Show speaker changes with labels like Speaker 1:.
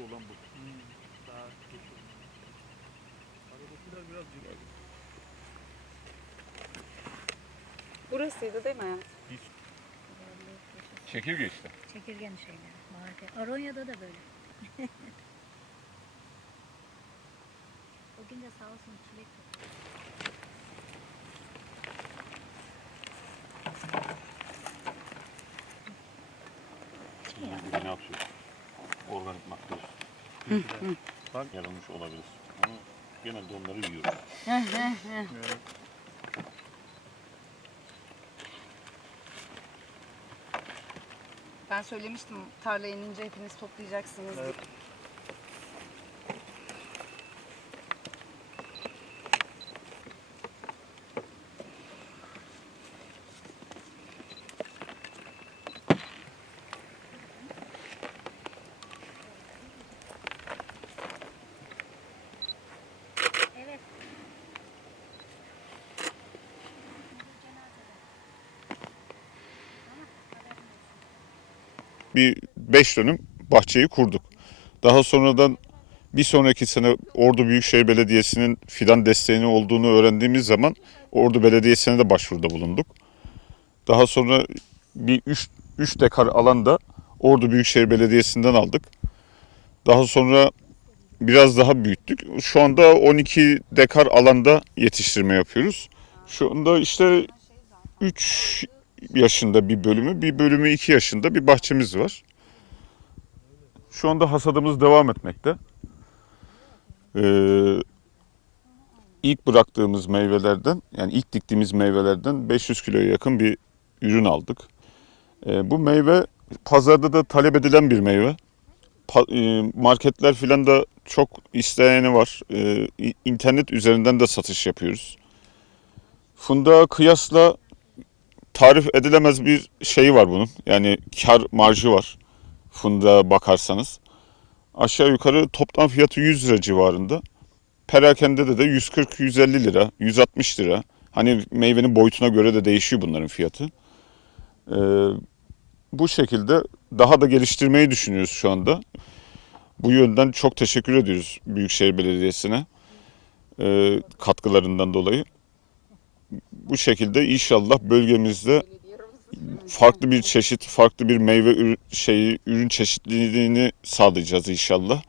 Speaker 1: olan bu.
Speaker 2: Hmm, daha kötü. Aradakiler biraz cıvı.
Speaker 3: Burasıydı değil mi hayat?
Speaker 1: Çekirge işte.
Speaker 4: Çekirgen şeyler. Marka. Aronya'da da böyle. o gün de sağ olsun çilek
Speaker 1: biri ne yapıyor? Organik maddesi
Speaker 2: Bak.
Speaker 1: yarılmış olabilir. Ama genelde onları yiyoruz.
Speaker 2: Evet.
Speaker 3: Ben söylemiştim tarlaya inince hepiniz toplayacaksınız.
Speaker 2: Evet.
Speaker 5: Bir 5 dönüm bahçeyi kurduk. Daha sonradan bir sonraki sene Ordu Büyükşehir Belediyesi'nin fidan desteğini olduğunu öğrendiğimiz zaman Ordu Belediyesi'ne de başvuruda bulunduk. Daha sonra bir 3 3 dekar alanda Ordu Büyükşehir Belediyesi'nden aldık. Daha sonra biraz daha büyüttük. Şu anda 12 dekar alanda yetiştirme yapıyoruz. Şu anda işte 3 yaşında bir bölümü, bir bölümü 2 yaşında bir bahçemiz var. Şu anda hasadımız devam etmekte. Ee, ilk bıraktığımız meyvelerden, yani ilk diktiğimiz meyvelerden 500 kiloya yakın bir ürün aldık. Ee, bu meyve pazarda da talep edilen bir meyve. Pa- e, marketler filan da çok isteyeni var. Ee, internet üzerinden de satış yapıyoruz. Fındığa kıyasla tarif edilemez bir şey var bunun. Yani kar marjı var fındığa bakarsanız. Aşağı yukarı toplam fiyatı 100 lira civarında. Perakende de de 140-150 lira, 160 lira. Hani meyvenin boyutuna göre de değişiyor bunların fiyatı. Ee, bu şekilde daha da geliştirmeyi düşünüyoruz şu anda. Bu yönden çok teşekkür ediyoruz Büyükşehir Belediyesi'ne e, katkılarından dolayı. Bu şekilde inşallah bölgemizde farklı bir çeşit, farklı bir meyve ürün, şeyi, ürün çeşitliliğini sağlayacağız inşallah.